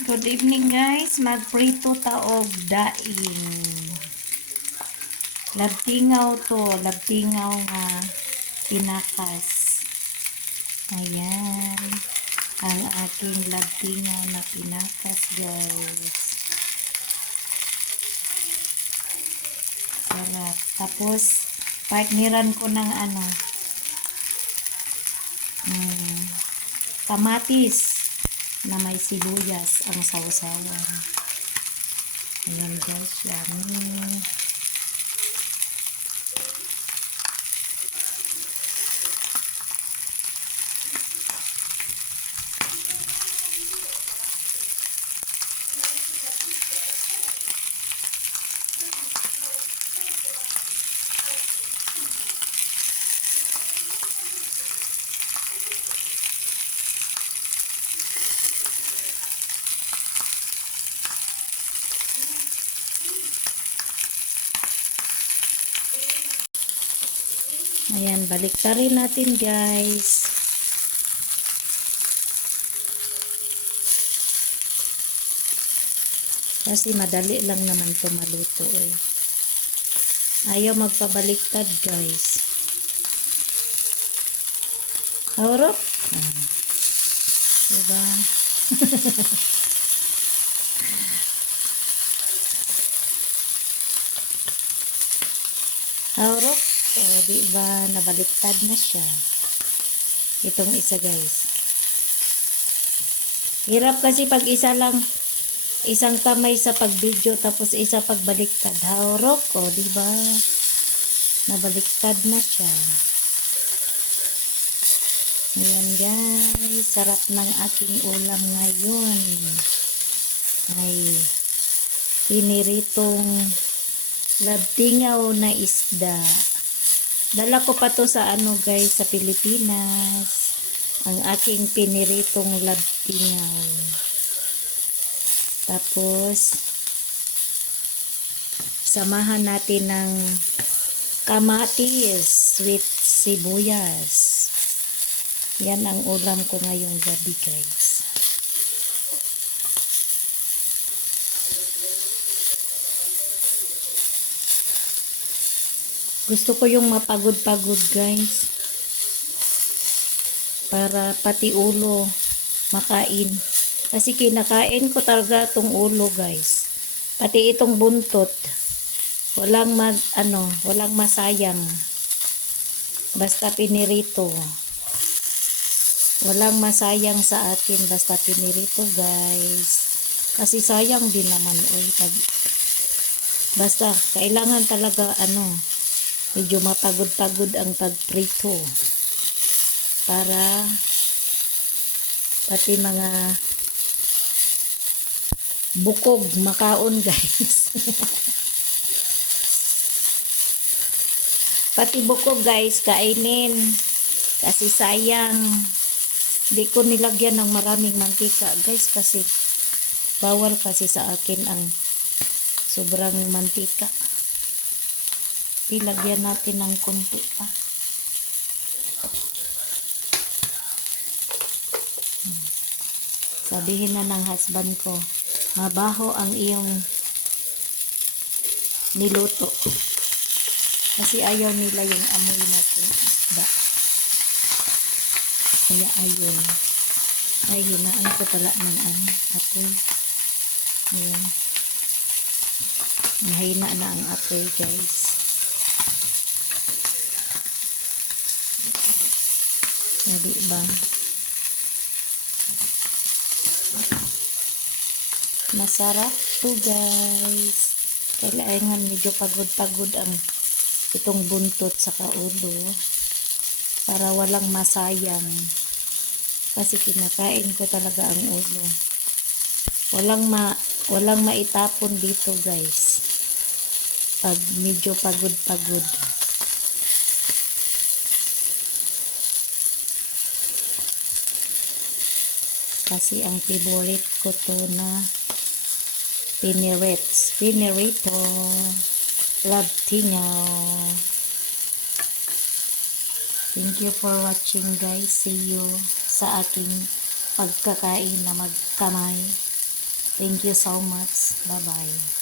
Good evening guys, magprito ta og daing. Labtingaw to, labtingaw nga pinakas. Ayan, ang aking labtingaw na pinakas guys. Sarap. Tapos, partneran ko ng kamatis na may sibuyas ang sausawan. Ayan guys, yummy. Ayan, baliktarin natin guys. Kasi madali lang naman ito maluto eh. Ayaw magpabaliktad guys. Harap. Diba? Harap. O, diba? Nabaliktad na siya. Itong isa guys. Hirap kasi pag isa lang, isang kamay sa pag-video tapos isa pagbaliktad. Harap. O, diba? Nabaliktad na siya. Ayan guys. Sarap ng aking ulam ngayon. Ay, piniritong labtingaw na isda. Dala ko pa to sa guys, sa Pilipinas. Ang aking piniritong labtingaw. Tapos, samahan natin ng kamatis with sibuyas. Yan ang ulam ko ngayong gabi guys. Gusto ko yung mapagod-pagod guys. Para pati ulo makain. Kasi kinakain ko talaga itong ulo guys. Pati itong buntot. Walang walang masayang. Basta pinirito. Walang masayang sa akin basta pinirito guys. Kasi sayang din naman basta kailangan talaga medyo mapagod-pagod ang pagprito para pati mga bukog makaon guys. Pati bukog guys kainin kasi sayang. Di ko nilagyan ng maraming mantika guys kasi bawal kasi sa akin ang sobrang mantika. Ilagyan natin ng konti pa. Sabihin na ng husband ko, mabaho ang iyong niluto. Kasi ayaw nila yung amoy natin isda. Kaya ayun. Ay, hinaan ko pala ng apoy. Ayan. Mahina na ang apoy guys. Diba? Masarap to guys. Kailangan medyo pagod-pagod ang itong buntot sa ulo para walang masayang. Kasi kinakain ko talaga ang ulo. Walang maitapon dito guys. Pag medyo pagod-pagod. Kasi ang favorite ko to na pinirito labtingaw. Thank you for watching guys. See you sa aking pagkakain na magkamay. Thank you so much. Bye-bye.